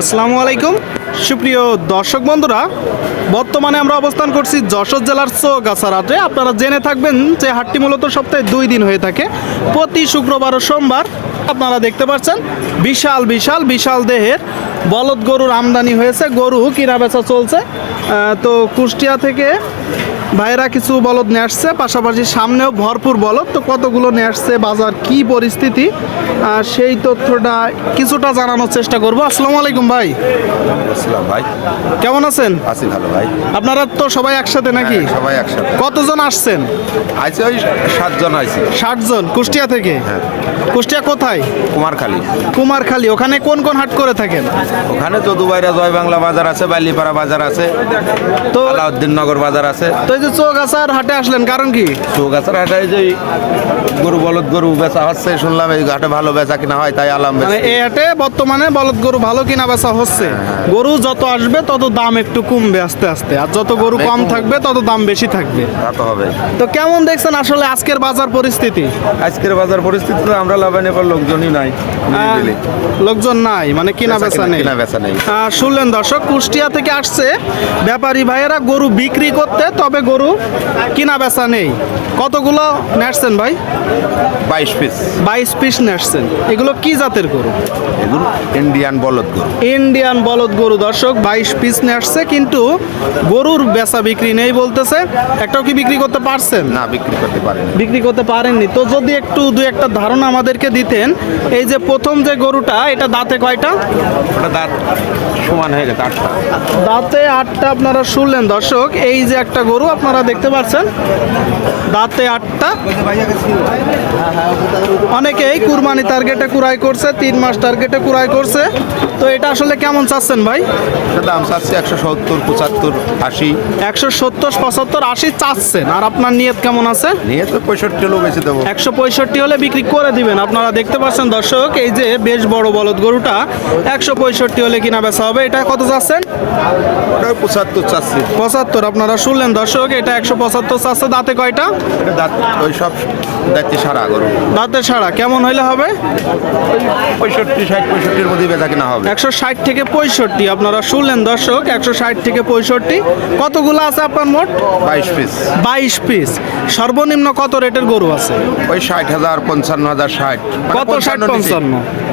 আসসালামু আলাইকুম। সুপ্রিয় দর্শক বন্ধুরা, বর্তমানে আমরা অবস্থান করছি যশোর জেলার চৌগাছার হাটে আপনারা জেনে থাকবেন যে হাটটি মূলত সপ্তাহে দুই দিন হয়ে থাকে। প্রতি শুক্রবার ও সোমবার আপনারা দেখতে পাচ্ছেন বিশাল বিশাল বিশাল দেহের বলদ গরুর আমদানি হয়েছে গরু কিনা বেচা চলছে তো কুষ্টিয়া থেকে ভাইরা কিছু বলদ নিয়ে আসছে পাশাপাশি সামনেও ভরপুর বলদ। তো কতগুলো নিয়ে আসছে বাজার কি পরিস্থিতি? সেই তথ্যটা কিছুটা জানানোর চেষ্টা করব। আসসালামু আলাইকুম ভাই। ভাই। কেমন আছেন? আছি ভালো ভাই। আপনারা তো সবাই একসাথে নাকি? হ্যাঁ, সবাই একসাথে। কতজন আসছেন? আইছে ওই সাতজন আইছে। ষাট জন কুষ্টিয়া থেকে? হ্যাঁ। কুষ্টিয়া কোথায়? কুমারখালী। কুমারখালী ওখানে কোন কোন হাট করে থাকেন? ওখানে যদুবাইরা জয় বাংলা বাজার আছে বালিপাড়া বাজার আছে তো আলাউদ্দিন নগর বাজার আছে। তো এই যে চৌগাছার হাটে আসলেন কারণ কি? চৌগাছার হাটে এই যে গরু বলদ গরু বেচা হচ্ছে শুনলাম এই ঘাটে ভালো বেচা কিনা হয় তাই আলাম মানে এই হাটে বর্তমানে বলদ গরু ভালো কিনা বেচা হচ্ছে। গরু যত আসবে তত দাম একটু কমবে আস্তে আস্তে। আর যত গরু কম থাকবে তত দাম বেশি থাকবে। তা তো হবে তো কেমন দেখছেন আসলে আজকের বাজার পরিস্থিতি? আজকের বাজার পরিস্থিতিতে আমরা লাভ লাভানি পর লোকজনই নাই। লোকজন নাই মানে কিনা বেচা নেই। কিনা বেচা নেই। শুনলেন দর্শক কুষ্টিয়া থেকে আসছে। ব্যাপারী ভাইয়েরা গরু বিক্রি করতে তবে গরু কিনা বেচা নেই। কতগুলো নেসছেন ভাই? বাইশ পিস। বাইশ পিস নেসছেন এগুলো কি জাতের গরু? এগুলো ইন্ডিয়ান বলদ গরু। ইন্ডিয়ান বলদ গরু দর্শক বাইশ পিস নিয়ে আসছে কিন্তু গরুর বেচা বিক্রি নেই বলতেছে। একটাও কি বিক্রি করতে পারছেন? না বিক্রি করতে পারেন। বিক্রি করতে পারেননি। তো যদি একটু দু একটা ধারণা আমাদেরকে দিতেন এই যে প্রথম যে গরুটা এটা দাঁতে কয়টা? দাঁত সমান হয়ে গেছে আটটা। দাঁতে আটটা আপনারা শুনলেন দর্শক এই যে একটা গরু আপনারা দেখতে পাচ্ছেন দাঁতে আটটা। অনেকেই কুরবানি টার্গেটে কুরাই করছে তিন মাস টার্গেটে কুরাই করছে। তো এটা আসলে কেমন চাচ্ছেন ভাই? দাম চাচ্ছে একশো সত্তর পঁচাত্তর আশি। একশো সত্তর পঁচাত্তর আশি চাচ্ছেন। আর আপনার নিয়ত কেমন আছে? নিয়ত পঁয়ষট্টি হলেও বেশি দেবো। একশো পঁয়ষট্টি হলে বিক্রি করে দিবেন আপনারা দেখতে পাচ্ছেন দর্শক এই যে বেশ বড় বলদ গরুটা একশো পঁয়ষট্টি হলে কিনা বেচা হবে এটা কত চাচ্ছেন? পঁচাত্তর চাচ্ছি। পঁচাত্তর আপনারা শুনলেন দর্শক এটা একশো পঁচাত্তর চাচ্ছে দাঁতে কয়টা? ওই সব দেখতে সারা গরু। দাঁতে ছাড়া কেমন হইলে হবে? পঁয়ষট্টি ষাট পঁয়ষট্টির মধ্যেই বেচা কিনা হবে। একশো ষাট থেকে পঁয়ষট্টি আপনারা শুনলেন দর্শক একশো ষাট থেকে পঁয়ষট্টি। কতগুলো আছে আপনার মোট? বাইশ পিস। বাইশ পিস। সর্বনিম্ন কত রেটের গরু আছে? ওই ষাট হাজার পঞ্চান্ন হাজার ষাট। কত ষাট পঞ্চান্ন?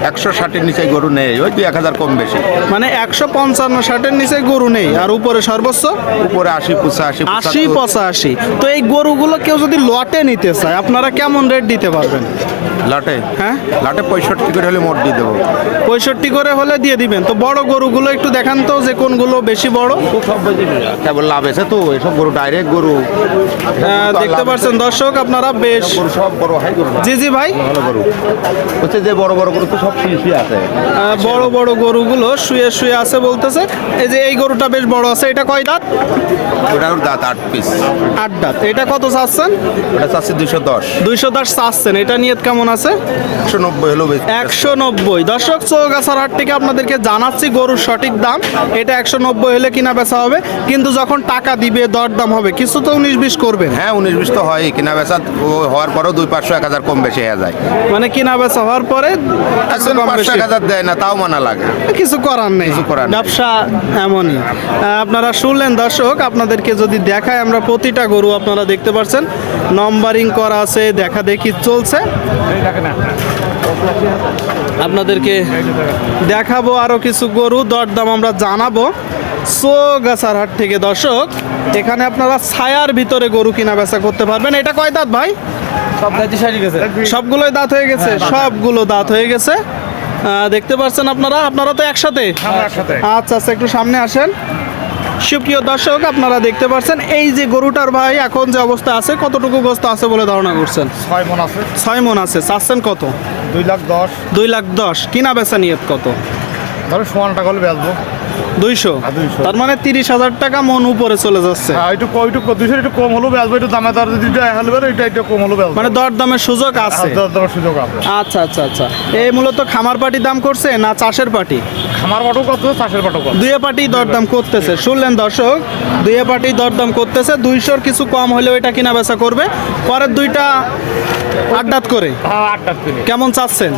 একশো ষাটের নিচে গরু নেই ওই দুই এক হাজার কম বেশি। মানে একশো পঞ্চান্ন ষাটের নিচে গরু নেই আর উপরে সর্বোচ্চ? উপরে আশি পঁচাশি আশি পঁচাশি। তো এই গরুগুলো কেউ যদি লটে নিতে চায় আপনারা কেমন রেট দিতে পারবেন? লাটে? হ্যাঁ? লাটে পঁয়ষট্টি করে হলে মোট দিয়ে দেবো। পঁয়ষট্টি করে হলে দিয়ে দিবেন। তো বড় গরুগুলো একটু দেখান তো যে কোনগুলো বেশি বড়। কেবল লাভ আছে তো এসব গরু ডাইরেক্ট গরু। আহ, দেখতে পাচ্ছেন দর্শক আপনারা বেশ গরু সব বড় হাই গরু জি জি ভাই। ভালো গরু। হচ্ছে যে বড় বড় গরু তো সব শিশি আছে। বড় বড় গরুগুলো শুয়ে শুয়ে আছে বলতেছে। এই যে এই গরুটা বেশ বড় আছে এটা কয় দাঁত? ওটা ওর দাঁত আট পিস আট দাঁত। এটা কত চাচ্ছেন? ওটা চাচ্ছে দুশো দশ। দুইশো দশ চাচ্ছেন। এটা নিয়ত কেমন আছে? একশো নব্বই একশো দর্শক চৌগাছার হাট থেকে আপনাদেরকে জানাচ্ছি গরুর সঠিক দাম। এটা একশো নব্বই হলে কিনা বেচা হবে। কিন্তু যখন টাকা দিবে দর দাম হবে কিছু তো উনিশ বিশ করবেন। হ্যাঁ উনিশ বিশ তো হয় কিনা বেচা হওয়ার পরেও দুই পাঁচশো এক হাজার কম বেশি হয়ে যায়। মানে কিনা বেচা হওয়ার পরে পাঁচশো এক হাজার দেয় না তাও মানা লাগে। কিছু করার নেই। কিছু করার ব্যবসা এমনই। আপনারা শুনলেন দর্শক আপনাদেরকে যদি দেখায় আমরা প্রতিটা গরু আপনারা দেখতে পাচ্ছেন নম্বরিং করা আছে দেখা দেখি চলছে। আপনাদেরকে দেখাবো আরও কিছু গরু দরদাম আমরা জানাব। সোগাছার হাট থেকে দর্শক এখানে আপনারা ছায়ার ভিতরে গরু কিনা বেচা করতে পারবেন। এটা কয় দাঁত ভাই? সবগুলোই দাঁত হয়ে গেছে? সবগুলো দাঁত হয়ে গেছে। দেখতে পাচ্ছেন আপনারা? আপনারা তো একসাথে। আচ্ছা আচ্ছা একটু সামনে আসেন। সুপ্রিয় দর্শক আপনারা দেখতে পাচ্ছেন এই যে গরুটার ভাই এখন যে অবস্থা আছে কতটুকু গোস্ত আছে বলে ধারণা করছেন? ছয় মন আছে। ছয় মন আছে চাচ্ছেন কত? দুই লাখ দশ। দুই লাখ দশ কিনা বেচা নিয়ত কত? ধরো সমান টাকা হলে বেচবো। দুইশো। হ্যাঁ, 200 তার মানে তিরিশ হাজার টাকা মন উপরে চলে যাচ্ছে। হ্যাঁ একটু একটু দুশো একটু কম হলেও বেচবো একটু দামে দর যদি হেলবে এটা একটু কম হলেও বেচবো মানে দরদামের সুযোগ আছে। দর দেওয়ার সুযোগ আছে। আচ্ছা আচ্ছা আচ্ছা। এই মূলত খামার পাটি দাম করছে না চাষের পাটি? খামার বাটও কত চাষের বাটও কত? দুয়ে পাটি দরদাম করতেছে। শুনলেন দর্শক দুয়ে পাটি দরদাম করতেছে। দুইশোর কিছু কম হলেও এটা কিনা বেচা করবে। পরের দুইটা আড্ডাত করে। হ্যাঁ আটটা কিনে কেমন চাচ্ছেন?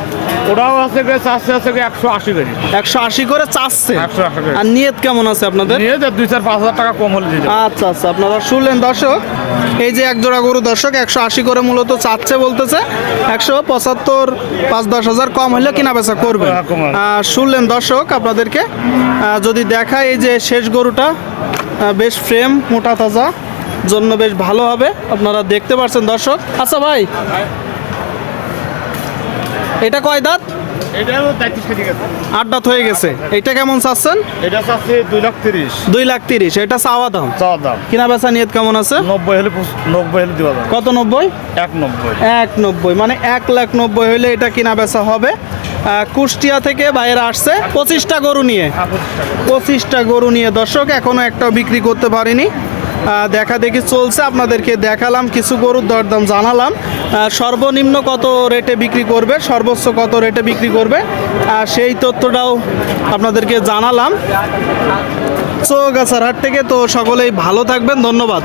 ওরাও আছে চাষে আছে একশো আশি কেজি একশো আশি করে 180 করে। আর নিয়ত কেমন আছে আপনাদের? নিয়ে যে দুই চার পাঁচ হাজার টাকা কম হলে আচ্ছা আচ্ছা আপনারা শুনলেন দর্শক এই যে এক জোড়া গরু দর্শক একশো আশি করে মূলত চাচ্ছে বলতেছে একশো পঁচাত্তর পাঁচ দশ হাজার কম হলে কিনা বেচা করবে হ্যাঁ, শুনলেন দর্শক আপনাদেরকে যদি দেখায় এই যে শেষ গরুটা বেশ ফ্রেম মোটা তাজা জন্য বেশ ভালো হবে আপনারা দেখতে পাচ্ছেন দর্শক। আচ্ছা ভাই এটা কয় দাঁত? আট দাঁত হয়ে গেছে। এটা কেমন চাচ্ছেন? এটা চাচ্ছে দুই লাখ তিরিশ। দুই লাখ তিরিশ। এটা চাওয়া দাম? চাওয়ার দাম। কিনা বেচা নিয়ত কেমন আছে? নব্বই হলে নব্বই হলে দেওয়া যাবে। কত নব্বই? এক নব্বই। এক নব্বই। মানে এক লাখ নব্বই হলে এটা কিনা বেচা হবে। কুষ্টিয়া থেকে বাইরে আসছে। পঁচিশটা গরু নিয়ে। হ্যাঁ। পঁচিশটা গরু। নিয়ে দর্শক এখনও একটা বিক্রি করতে পারিনি। দেখা দেখি চলছে, আপনাদেরকে দেখালাম, কিছু গরুর দরদাম জানালাম। সর্বনিম্ন কত রেটে বিক্রি করবে, সর্বোচ্চ কত রেটে বিক্রি করবে সেই তথ্যটাও আপনাদেরকে জানালাম। চৌগাছার হাট থেকে তো সকলেই ভালো থাকবেন, ধন্যবাদ।